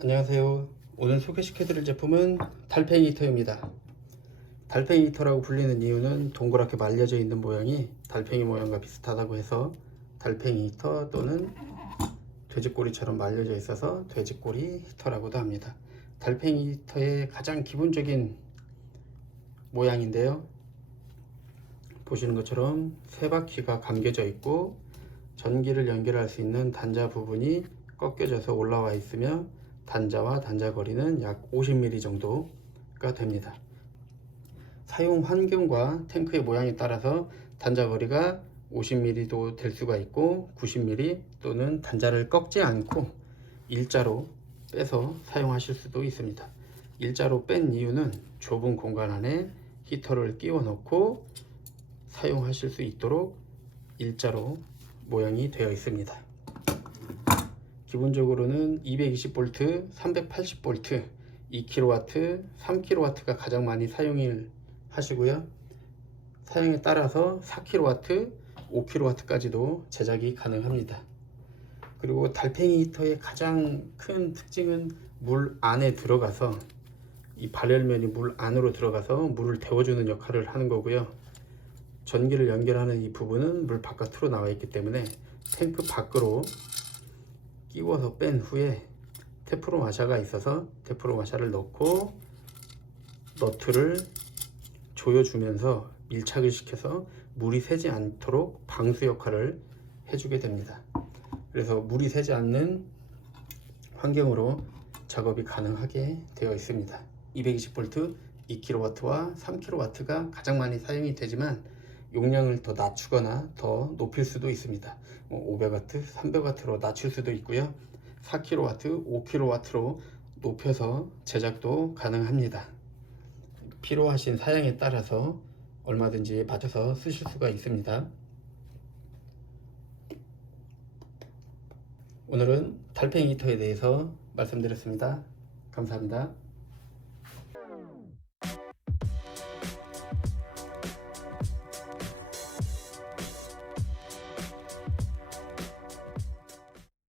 안녕하세요. 오늘 소개시켜드릴 제품은 달팽이 히터입니다. 달팽이 히터라고 불리는 이유는 동그랗게 말려져 있는 모양이 달팽이 모양과 비슷하다고 해서 달팽이 히터 또는 돼지꼬리처럼 말려져 있어서 돼지꼬리 히터라고도 합니다. 달팽이 히터의 가장 기본적인 모양인데요. 보시는 것처럼 세 바퀴가 감겨져 있고 전기를 연결할 수 있는 단자 부분이 꺾여져서 올라와 있으며 단자와 단자 거리는 약 50mm 정도가 됩니다. 사용 환경과 탱크의 모양에 따라서 단자 거리가 50mm도 될 수가 있고 90mm 또는 단자를 꺾지 않고 일자로 빼서 사용하실 수도 있습니다. 일자로 뺀 이유는 좁은 공간 안에 히터를 끼워 넣고 사용하실 수 있도록 일자로 모양이 되어 있습니다. 기본적으로는 220V, 380V, 2kW, 3kW가 가장 많이 사용을 하시고요. 사용에 따라서 4kW, 5kW까지도 제작이 가능합니다. 그리고 달팽이 히터의 가장 큰 특징은 물 안에 들어가서 이 발열면이 물 안으로 들어가서 물을 데워주는 역할을 하는 거고요. 전기를 연결하는 이 부분은 물 바깥으로 나와 있기 때문에 탱크 밖으로 끼워서 뺀 후에 테프로 마샤가 있어서 테프로 마샤를 넣고 너트를 조여주면서 밀착을 시켜서 물이 새지 않도록 방수 역할을 해주게 됩니다. 그래서 물이 새지 않는 환경으로 작업이 가능하게 되어 있습니다. 220V, 2kW와 3kW가 가장 많이 사용이 되지만 용량을 더 낮추거나 더 높일 수도 있습니다. 500W, 300W로 낮출 수도 있고요. 4kW, 5kW로 높여서 제작도 가능합니다. 필요하신 사양에 따라서 얼마든지 맞춰서 쓰실 수가 있습니다. 오늘은 달팽이 히터에 대해서 말씀드렸습니다. 감사합니다.